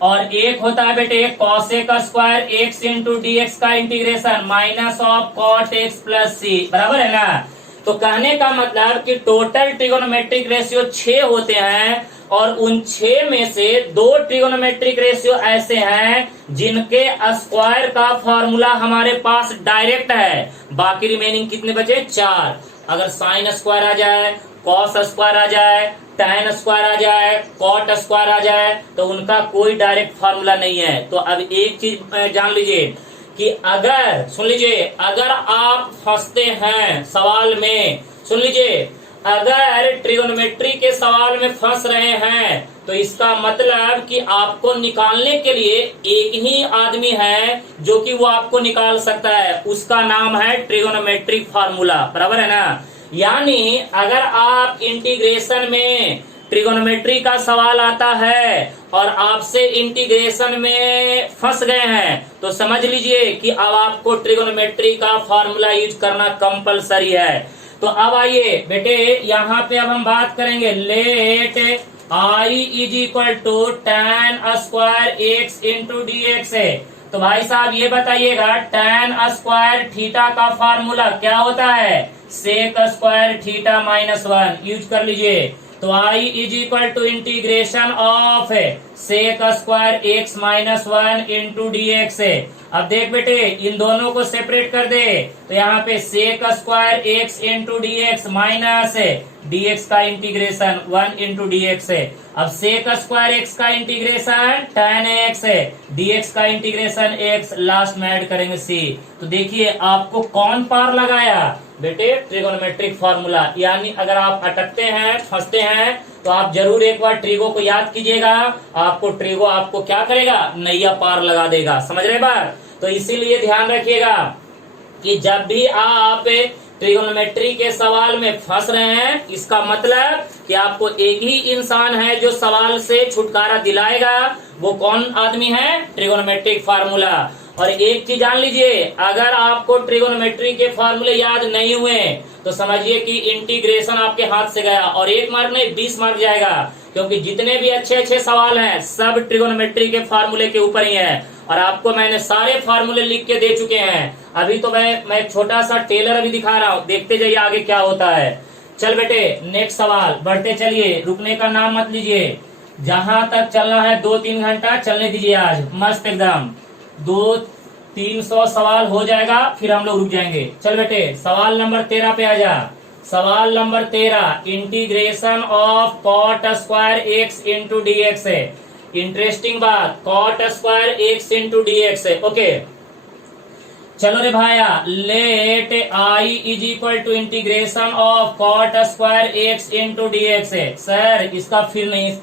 और एक होता है बेटे cosec square x into D x का integration minus of cot x plus C, बराबर है ना। तो कहने का मतलब कि टोटल ट्रिगोनोमेट्रिक रेशियो 6 होते हैं और उन 6 में से 2 ट्रिगोनोमेट्रिक रेशियो ऐसे हैं जिनके स्क्वायर का फॉर्मूला हमारे पास डायरेक्ट है। बाकी रिमेनिंग कितने बचे, 4। अगर साइन स्क्वायर आ जाए, कॉस स्क्वायर आ जाए, tan स्क्वायर आ जाए, कॉट स्क्वायर आ जाए तो उनका कोई डायरेक्ट फार्मूला नहीं है। तो अब एक चीज जान लीजिए कि अगर सुन लीजिए, अगर आप फंसते हैं सवाल में, सुन लीजिए, अगर ट्रिगोनोमेट्री के सवाल में फंस रहे हैं तो इसका मतलब कि आपको निकालने के लिए एक ही आदमी है जो कि वो आपको निकाल सकता है, उसका नाम है ट्रिगोनोमेट्रिक फार्मूला, बराबर है ना। यानी अगर आप इंटीग्रेशन में ट्रिगोनोमेट्री का सवाल आता है और आपसे इंटीग्रेशन में फंस गए हैं तो समझ लीजिए कि अब आपको ट्रिगोनोमेट्री का फॉर्मूला यूज करना कंपलसरी है। तो अब आइए बेटे यहाँ पे अब हम बात करेंगे, let I is equal to tan square x into D x है। तो भाई साहब ये बताइएगा tan स्क्वायर थीटा का फार्मूला क्या होता है, sec square theta minus 1 use कर लीजिए। तो I is equal to integration of sec square X minus 1 into D x है। अब देख बेटे इन दोनों को सेपरेट कर दे, तो यहाँ पे sec square x into D x minus d x का इंटीग्रेशन 1 इंटू डी एक्स है। अब सेक स्क्वायर एक्स का इंटीग्रेशन tan एक्स है, डी एक्स का इंटीग्रेशन एक्स, लास्ट में ऐड करेंगे सी। तो देखिए आपको कौन पार लगाया बेटे, ट्रिगोनोमेट्रिक फार्मूला। यानी अगर आप अटकते हैं फंसते हैं तो आप जरूर एक बार ट्रिगो को याद कीजिएगा, आपको ट्रिगो आपको क्या करेगा, नैया पार लगा देगा। समझ रहे बात? तो इसीलिए ध्यान रखिएगा कि जब भी आप ट्रिगोनोमेट्री के सवाल में फंस रहे हैं, इसका मतलब कि आपको एक ही इंसान है जो सवाल से छुटकारा दिलाएगा। वो कौन आदमी है? Trigonometric formula. और एक चीज जान लीजिए, अगर आपको ट्रिगोनोमेट्री के फार्मूले याद नहीं हुए तो समझिए कि इंटीग्रेशन आपके हाथ से गया, और 1 मार्क नहीं 20 मार्क जाएगा, क्योंकि जितने भी अच्छे अच्छे सवाल हैं सब ट्रिगोनोमेट्री के फार्मूले के ऊपर ही है। और आपको मैंने सारे फार्मूले लिख के दे चुके हैं। अभी तो मैं छोटा सा टेलर अभी दिखा रहा हूँ, देखते जाइए आगे क्या होता है। चल बेटे नेक्स्ट सवाल, बढ़ते चलिए, रुकने का नाम मत लीजिए। जहां तक चलना है 2-3 घंटा चलने दीजिए, आज मस्त एकदम 200-300 सवाल हो जाएगा, फिर हम लोग रुक जाएंगे। चल बेटे सवाल नंबर 13 पे आ जा। सवाल नंबर 13, integration of cot square x into D x है। इंटरेस्टिंग बात, cot square x into D x है। ओके चलो रे भाया, let I is equal to integration of cot square x into D x है। सर इसका फिर नहीं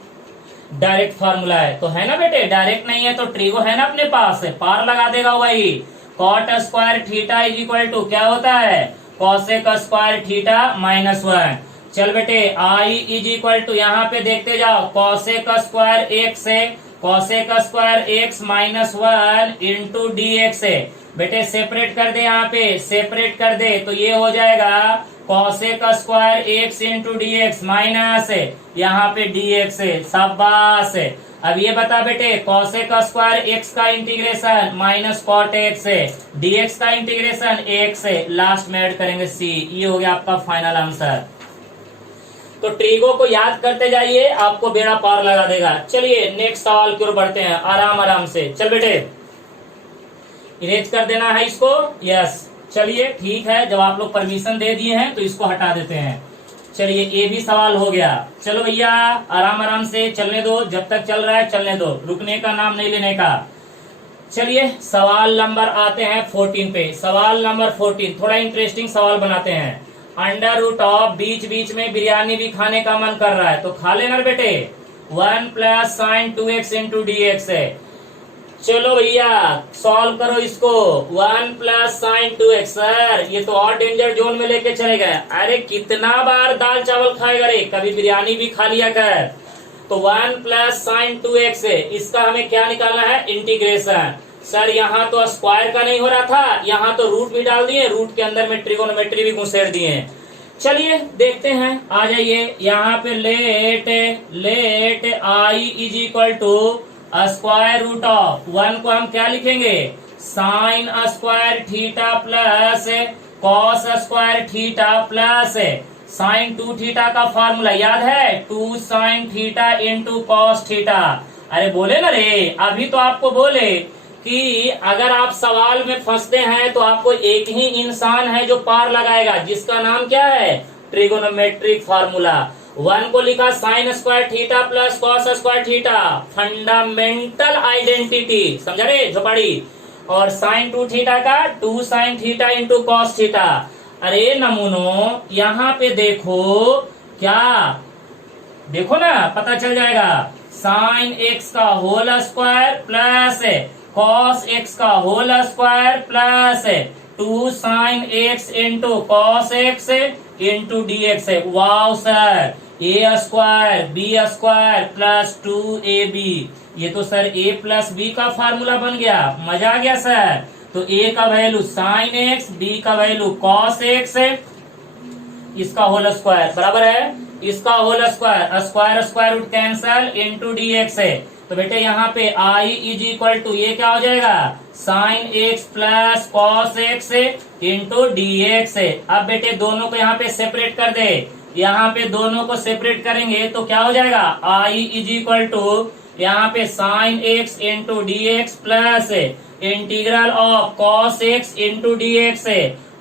डायरेक्ट फार्मूला है, तो है ना बेटे, डायरेक्ट नहीं है तो ट्रिगो है ना अपने पास, है पार लगा देगा वही। Cot square theta is equal to क्या होता है, कॉसेक स्क्वायर थीटा माइनस 1। चल बेटे आई इज इक्वल टू यहाँ पे देखते जाओ, कॉसेक स्क्वायर एक्स है, cosec square X minus 1 into D x है। बेटे सेपरेट कर दे, यहाँ पे सेपरेट कर दे, तो ये हो जाएगा cosec square x into D x minus यहाँ पे डी एक्स है। शाबाश। अब ये बता बेटे, कॉसेक स्क्वायर एक्स का इंटीग्रेशन माइनस कॉट एक्स है, डी एक्स का इंटीग्रेशन एक्स है, लास्ट में ऐड करेंगे सी। ये हो गया आपका फाइनल आंसर। तो ट्रिगो को याद करते जाइए, आपको बेड़ा पार लगा देगा। चलिए नेक्स्ट सवाल की ओर बढ़ते हैं, आराम आराम से। चल बेटे इरेज कर देना है इसको, यस। चलिए ठीक है, जब आप लोग परमिशन दे दिए हैं तो इसको हटा देते हैं। चलिए ये भी सवाल हो गया। चलो भैया आराम आराम से चलने दो, जब तक चल रहा है चलने दो, रुकने का नाम नहीं लेने का। चलिए सवाल नंबर आते हैं 14 पे। सवाल नंबर 14 थोड़ा इंटरेस्टिंग सवाल बनाते हैं। अंडर रूट ऑफ, बीच बीच में बिरयानी भी खाने का मन कर रहा है तो खा लेना बेटे, 1 plus sign 2x into D x है। चलो भैया सॉल्व करो इसको, 1 प्लस साइन 2x। सर ये तो और डेंजर जोन में लेके चले गए। अरे कितना बार दाल चावल खाएगा रे, कभी बिरयानी भी खा लिया कर। तो 1 प्लस साइन 2x है, इसका हमें क्या निकालना है, इंटीग्रेशन। सर यहाँ तो स्क्वायर का नहीं हो रहा था, यहाँ तो रूट भी डाल दिए, रूट के अंदर में ट्रिगोनोमेट्री भी घुसेड़ दिए। चलिए देखते हैं, आ जाइए यहाँ पे। Let I is equal to square root of 1 को हम क्या लिखेंगे, sine square theta plus cos square theta plus sine 2 theta का फार्मूला याद है, 2 sine theta into cos theta. अरे बोले ना रे, अभी तो आपको बोले कि अगर आप सवाल में फंसते हैं तो आपको एक ही इंसान है जो पार लगाएगा, जिसका नाम क्या है, ट्रिगोनोमेट्रिक फार्मूला। 1 को लिखा sign square theta plus cos square theta, fundamental identity, समझा रे झोपड़ी। और साइन 2 थीटा का 2 sine theta into cos theta. अरे नमूनो यहाँ पे देखो, क्या देखो ना, पता चल जाएगा। साइन एक्स का whole square plus cos X का whole square plus 2 sine X into cos X into D x है। Wow sir, A square B square plus 2ab, ये तो सर a प्लस बी का फार्मूला बन गया। मजा आ गया सर। तो a का वैल्यू साइन एक्स, b का वैल्यू कॉस एक्स, इसका होल स्क्वायर बराबर है इसका whole square, square square root cancel into D x है। तो बेटे यहाँ पे i इज इक्वल टू ये क्या हो जाएगा, sine x plus cos X into D x है। अब बेटे दोनों को यहाँ पे सेपरेट कर दे, यहाँ पे दोनों को सेपरेट करेंगे तो क्या हो जाएगा, आई इज इक्वल टू यहाँ पे sign X into D x plus integral of cos X into D x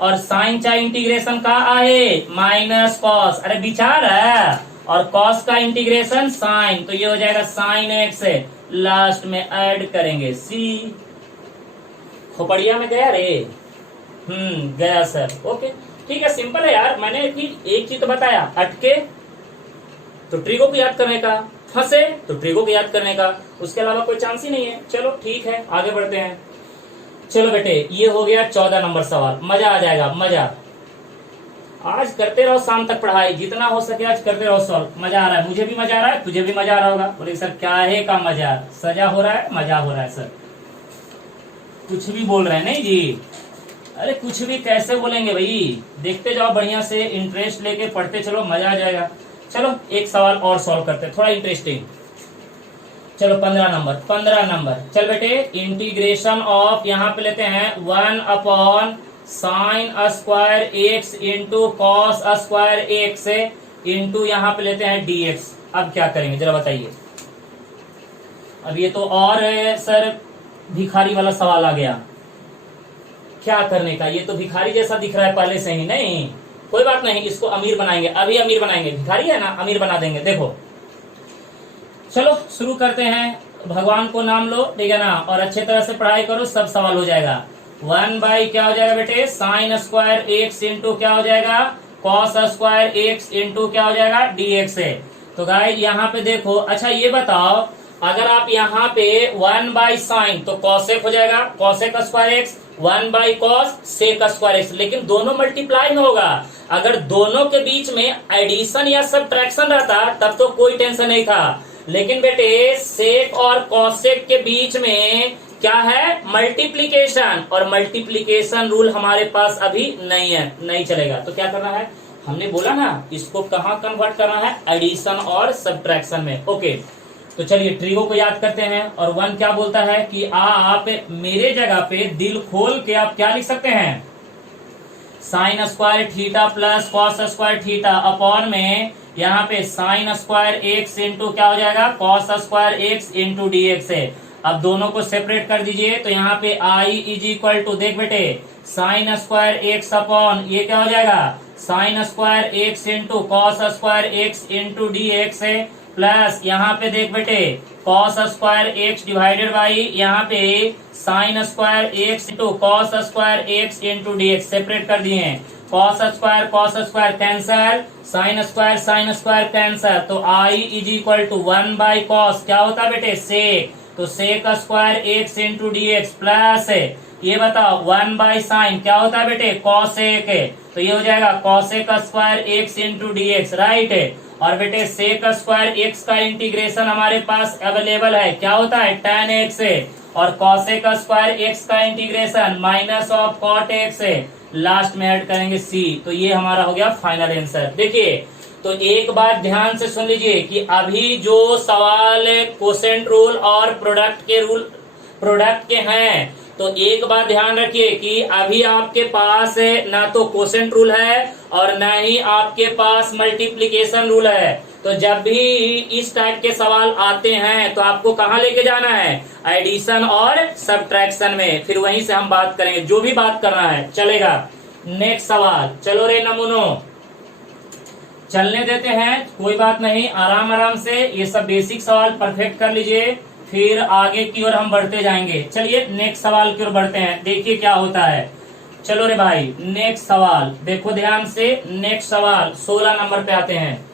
और साइन चा इंटीग्रेशन का आहे माइनस कॉस, अरे विचार है, और कॉस का इंटीग्रेशन साइन, तो ये हो जाएगा साइन एक्स, लास्ट में ऐड करेंगे सी। खोपड़िया में गया रे, गया सर, ओके ठीक है, सिंपल है यार। मैंने एक चीज तो बताया, अटके तो ट्रिगो को याद करने का, फंसे तो ट्रिगो को याद करने का, उसके अलावा कोई चांस ही नहीं है। चलो ठीक है, आगे बढ़ते हैं। चलो बेटे, ये हो गया 14 नंबर सवाल, मजा आ जाएगा, मजा। आज करते रहो शाम तक पढ़ाई, जितना हो सके आज करते रहो सॉल्व, मजा आ रहा है, मुझे भी मजा आ रहा है, तुझे भी मजा आ रहा होगा। बोले सर क्या है का मजा, सजा हो रहा है, मजा हो रहा है सर, कुछ भी बोल रहे हैं नहीं जी, अरे कुछ भी कैसे बोलेंगे भाई, देखते जाओ बढ़िया से, इंटरेस्ट लेके पढ़ते चलो, मजा आ जाएगा। चलो एक सवाल और सॉल्व करते हैं, थोड़ा इंटरेस्टिंग। चलो 15 नंबर, चल बेटे, इंटीग्रेशन ऑफ यहाँ पे लेते हैं 1 upon sine square x into cos square x into यहाँ पे लेते हैं dx। अब क्या करेंगे जरा बताइए। अब ये तो और सर भिखारी वाला सवाल आ गया, क्या करने का, ये तो भिखारी जैसा दिख रहा है पहले से ही। नहीं कोई बात नहीं, इसको अमीर बनाएंगे, अभी अमीर बनाएंगे, भिखारी है ना, अमीर बना देंगे। देखो चलो शुरू करते हैं, भगवान को नाम लो, ठीक है ना, और अच्छे तरह से पढ़ाई करो, सब सवाल हो जाएगा। 1 बाई क्या हो जाएगा बेटे, साइन स्क्वायर एक्स इंटू क्या हो जाएगा, कॉस स्क्वायर एक्स इंटू क्या हो जाएगा dx है। तो गाइस यहाँ पे देखो, अच्छा ये बताओ, अगर आप यहाँ पे 1 बाई साइन तो कॉसेक हो जाएगा, cosec square x, 1 by cos sec square x, लेकिन दोनों मल्टीप्लाई में होगा। अगर दोनों के बीच में एडिशन या सब्ट्रैक्शन रहता तब तो कोई टेंशन नहीं था, लेकिन बेटे सेक और कॉसेक के बीच में क्या है, मल्टीप्लीकेशन, और मल्टीप्लीकेशन रूल हमारे पास अभी नहीं है, नहीं चलेगा। तो क्या करना है, हमने बोला ना, इसको कहाँ कन्वर्ट करना है, एडिशन और सब्ट्रैक्शन में। ओके तो चलिए ट्रिगो को याद करते हैं, और 1 क्या बोलता है कि आप मेरे जगह पे दिल खोल के आप क्या लिख सकते हैं, sign square theta plus cos square theta upon में यहाँ पे साइन स्क्वायर एक्स इंटू क्या हो जाएगा, cos square x into D x है। अब दोनों को सेपरेट कर दीजिए, तो यहाँ पे आई इज इक्वल टू, देख बेटे, साइन स्क्वायर एक्स अपॉन ये क्या हो जाएगा, sine square x into cos square x into D x है, प्लस यहाँ पे देख बेटे cos square X divided by यहाँ पे sine square x into cos square x into D X, separate कर दिए हैं, cos square cancel, sine square cancel, तो I is equal to 1 by cos क्या होता है बेटे, सेक, तो sec square x into D x plus ये बताओ 1 बाई साइन क्या होता है बेटे, कॉसेक, तो ये हो जाएगा cosec square x into D x, right है। और बेटे सेक स्क्वायर एक्स का इंटीग्रेशन हमारे पास अवेलेबल है, क्या होता है, tan एक्स, और कॉसेक स्क्वायर एक्स का integration minus of cot x, last में ऐड करेंगे सी। तो ये हमारा हो गया फाइनल आंसर। देखिए तो एक बात ध्यान से सुन लीजिए कि अभी जो सवाल कोसेंट रूल और प्रोडक्ट के हैं, तो एक बात ध्यान रखिए कि अभी आपके पास ना तो कोसेंट रूल है और ना ही आपके पास मल्टीप्लिकेशन रूल है। तो जब भी इस टाइप के सवाल आते हैं तो आपको कहाँ लेके जाना है, एडिशन और सब्ट्रैक्शन में, फिर वहीं से हम बात करेंगे, जो भी बात करना है चलेगा। नेक्स्ट सवाल, चलो रे नमूनो, चलने देते हैं, कोई बात नहीं, आराम आराम से ये सब बेसिक सवाल परफेक्ट कर लीजिए, फिर आगे की ओर हम बढ़ते जाएंगे। चलिए नेक्स्ट सवाल की ओर बढ़ते हैं, देखिए क्या होता है। चलो रे भाई नेक्स्ट सवाल देखो ध्यान से, नेक्स्ट सवाल 16 नंबर पे आते हैं,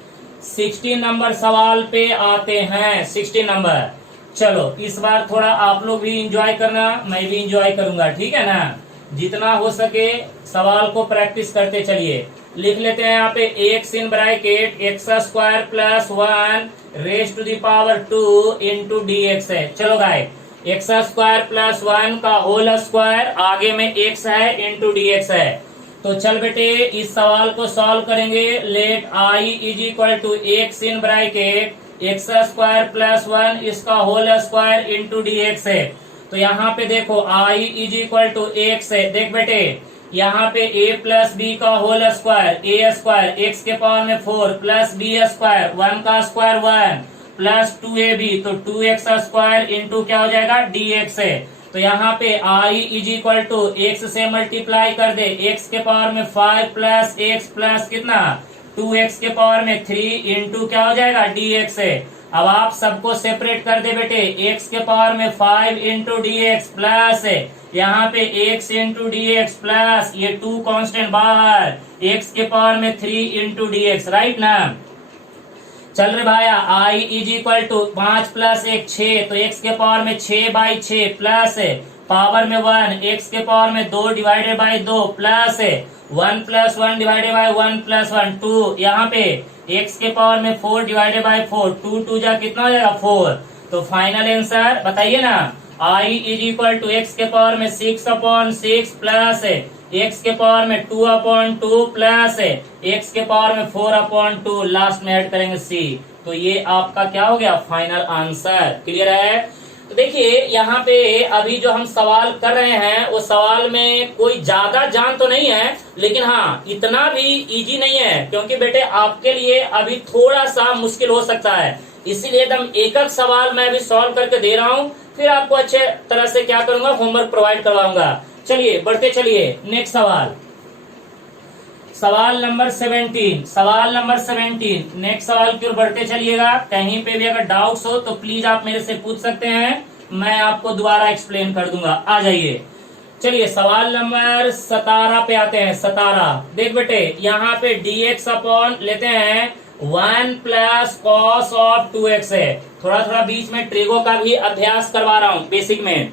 16 नंबर सवाल पे आते हैं, 16 नंबर। चलो इस बार थोड़ा आप लोग भी इंजॉय करना, मैं भी इंजॉय करूंगा, ठीक है ना, जितना हो सके सवाल को प्रैक्टिस करते चलिए। लिख लेते हैं यहाँ पे x in bracket x square plus 1 raise to the power 2 into D x है। चलो गाय, एक्स स्क्वायर प्लस 1 का होल स्क्वायर, आगे में एक्स है इंटू डी एक्स है। तो चल बेटे इस सवाल को सॉल्व करेंगे। Let I is equal to x in bracket x square plus 1 इसका whole square into D x है। तो यहाँ पे देखो I is equal to x है, देख बेटे यहाँ पे a प्लस बी का होल स्क्वायर, ए स्क्वायर एक्स के पावर में 4 प्लस बी स्क्वायर 1 का स्क्वायर 1 प्लस 2ab, तो 2x स्क्वायर इंटू क्या हो जाएगा dx है। तो यहाँ पे i is equal to x से मल्टीप्लाई कर दे, x के पावर में 5 प्लस x प्लस कितना 2x के पावर में 3 इंटू क्या हो जाएगा dx है। अब आप सबको सेपरेट कर दे बेटे, x के पावर में 5 इंटू डी एक्स प्लस यहाँ पे x into D x plus ये 2 कांस्टेंट बाहर x के पावर में 3 इंटू डी एक्स, राइट ना। चल रहे भाया i is equal to 5 plus 1 6, तो x के पावर में 6/6 प्लस पावर में 1 x के पावर में 2 divided by 2 plus 1 plus 1 divided by 1 plus 1 2, यहाँ पे x के पावर में 4 डिवाइडेड बाई 4 2 2 जा कितना हो जाएगा 4। तो फाइनल आंसर बताइए ना, i is equal to x के पावर में 6/6 प्लस x के पावर में 2/2 प्लस x के पावर में 4/2, लास्ट में ऐड करेंगे c। तो ये आपका क्या हो गया फाइनल आंसर। क्लियर है। तो देखिए यहाँ पे अभी जो हम सवाल कर रहे हैं वो सवाल में कोई ज्यादा जान तो नहीं है, लेकिन हाँ इतना भी इजी नहीं है, क्योंकि बेटे आपके लिए अभी थोड़ा सा मुश्किल हो सकता है। इसीलिए एकदम एक एक सवाल मैं अभी सॉल्व करके दे रहा हूँ, फिर आपको अच्छे तरह से क्या करूंगा होमवर्क प्रोवाइड करवाऊंगा। चलिए बढ़ते चलिए नेक्स्ट सवाल, सवाल नंबर 17, सवाल नंबर 17 नेक्स्ट सवाल की ओर बढ़ते चलिएगा। कहीं पे भी अगर डाउट्स हो तो प्लीज आप मेरे से पूछ सकते हैं, मैं आपको दोबारा एक्सप्लेन कर दूंगा। आ जाइए, चलिए सवाल नंबर 17 पे आते हैं। 17 देख बेटे, यहाँ पे dx अपॉन लेते हैं 1 प्लस कॉस ऑफ 2x है। थोड़ा थोड़ा बीच में ट्रिगो का भी अभ्यास करवा रहा हूँ बेसिक में।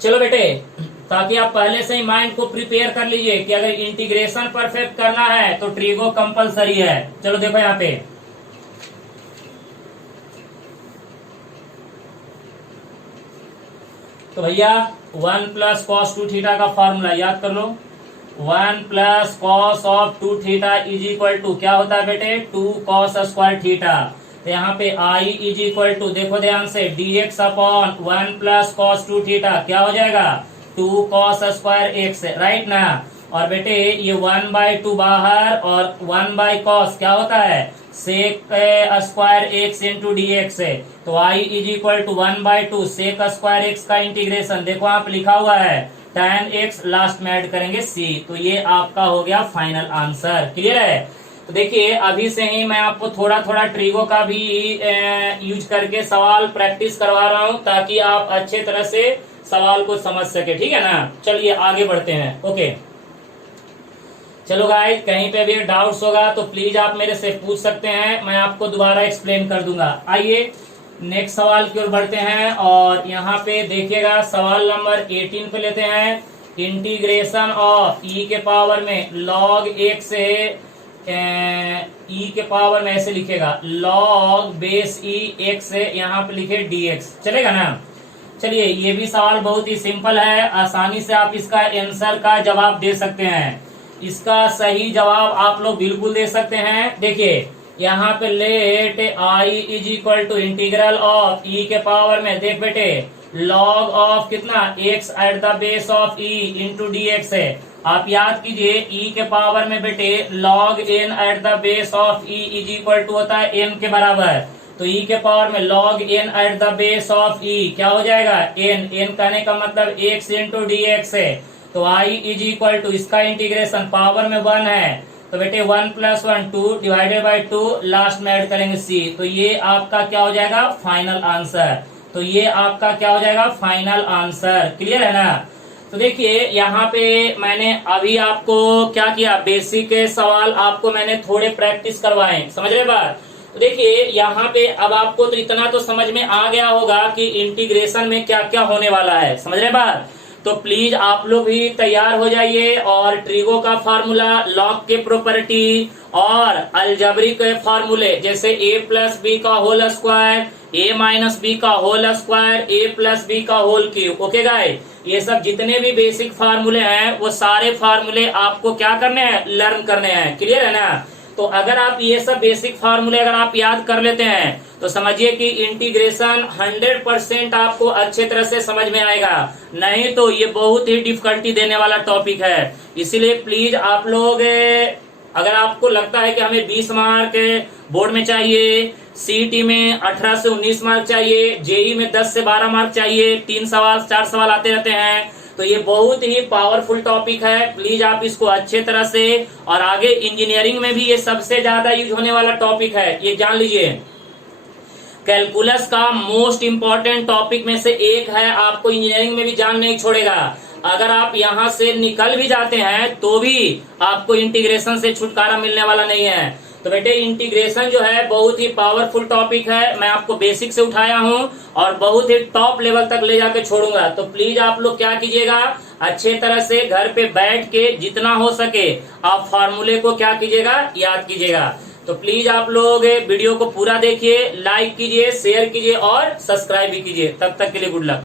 चलो बेटे, ताकि आप पहले से ही माइंड को प्रिपेयर कर लीजिए कि अगर इंटीग्रेशन परफेक्ट करना है तो ट्रिगो कंपलसरी है। चलो देखो यहाँ पे, तो भैया 1 प्लस कॉस 2 थीटा का फॉर्मूला याद कर लो। 1 plus cos of 2 theta is equal to क्या होता है बेटे 2 कॉस स्क्वायर थीटा। तो यहाँ पे i इज इक्वल टू देखो ध्यान से dx upon 1 plus cos 2 theta क्या हो जाएगा 2 कॉस स्क्वायर x, राइट ना। और बेटे ये 1/2 बाहर और 1/cos क्या होता है sec square x into D x है। तो i is equal to 1/2 sec square x का इंटीग्रेशन देखो यहाँ पे लिखा हुआ है tan x, लास्ट में ऐड करेंगे c। तो ये आपका हो गया फाइनल आंसर। क्लियर है। तो देखिए अभी से ही मैं आपको थोड़ा थोड़ा ट्रिगो का भी यूज करके सवाल प्रैक्टिस करवा रहा हूँ, ताकि आप अच्छे तरह से सवाल को समझ सके। ठीक है ना। चलिए आगे बढ़ते हैं। ओके चलो गाइस, कहीं पे भी डाउट्स होगा तो प्लीज आप मेरे से पूछ सकते हैं, मैं आपको दोबारा एक्सप्लेन कर दूंगा। आइए नेक्स्ट सवाल की ओर बढ़ते हैं, और यहाँ पे देखिएगा सवाल नंबर 18 पे लेते हैं। इंटीग्रेशन ऑफ ई के पावर में लॉग एक से ई के पावर में ऐसे लिखेगा लॉग बेस ई एक से यहाँ पे लिखे dx, चलेगा ना। चलिए ये भी सवाल बहुत ही सिंपल है, आसानी से आप इसका आंसर का जवाब दे सकते हैं। इसका सही जवाब आप लोग बिल्कुल दे सकते हैं। देखिए यहाँ पे let i is equal to integral of E के पावर में देख बेटे लॉग ऑफ कितना x at the base of e into D x है। आप याद कीजिए e के पावर में बेटे log n at the base of e is equal to होता है n के बराबर। तो e के पावर में log n at the base of e क्या हो जाएगा n कहने का मतलब x इंटू डी एक्स है। तो i इज इक्वल टू इसका इंटीग्रेशन पावर में 1 है, तो बेटे 1 प्लस 1 2 डिवाइडेड बाई 2, लास्ट में ऐड करेंगे c। तो ये आपका क्या हो जाएगा फाइनल आंसर। तो ये आपका क्या हो जाएगा फाइनल आंसर। क्लियर है ना। तो देखिए यहाँ पे मैंने अभी आपको क्या किया, बेसिक सवाल आपको मैंने थोड़े प्रैक्टिस करवाए, समझ रहे बात। तो देखिए यहाँ पे अब आपको तो इतना तो समझ में आ गया होगा कि इंटीग्रेशन में क्या क्या होने वाला है, समझ रहे बात। तो प्लीज आप लोग भी तैयार हो जाइए, और ट्रिगो का फार्मूला, लॉग के प्रॉपर्टी और अलजेब्रिक फार्मूले जैसे a प्लस बी का whole square, a minus B का whole square, a plus B का होल क्यूब। ओके गाइस, ये सब जितने भी बेसिक फार्मूले हैं वो सारे फार्मूले आपको क्या करने हैं लर्न करने हैं। क्लियर है ना। तो अगर आप ये सब बेसिक फार्मूले अगर आप याद कर लेते हैं तो समझिए कि इंटीग्रेशन 100% आपको अच्छे तरह से समझ में आएगा, नहीं तो ये बहुत ही डिफिकल्टी देने वाला टॉपिक है। इसीलिए प्लीज आप लोग अगर आपको लगता है कि हमें 20 मार्क बोर्ड में चाहिए, सीईटी में 18 से 19 मार्क चाहिए, जेई में 10 से 12 मार्क चाहिए, 3 सवाल 4 सवाल आते रहते हैं, तो ये बहुत ही पावरफुल टॉपिक है। प्लीज आप इसको अच्छे तरह से, और आगे इंजीनियरिंग में भी ये सबसे ज्यादा यूज होने वाला टॉपिक है, ये जान लीजिए। कैलकुलस का मोस्ट इंपॉर्टेंट टॉपिक में से एक है, आपको इंजीनियरिंग में भी जान नहीं छोड़ेगा। अगर आप यहां से निकल भी जाते हैं तो भी आपको इंटीग्रेशन से छुटकारा मिलने वाला नहीं है। तो बेटे इंटीग्रेशन जो है बहुत ही पावरफुल टॉपिक है, मैं आपको बेसिक से उठाया हूं और बहुत ही टॉप लेवल तक ले जाके छोड़ूंगा। तो प्लीज आप लोग क्या कीजिएगा, अच्छे तरह से घर पे बैठ के जितना हो सके आप फार्मूले को क्या कीजिएगा, याद कीजिएगा। तो प्लीज आप लोग वीडियो को पूरा देखिए, लाइक कीजिए, शेयर कीजिए और सब्सक्राइब भी कीजिए। तब तक के लिए गुड लक।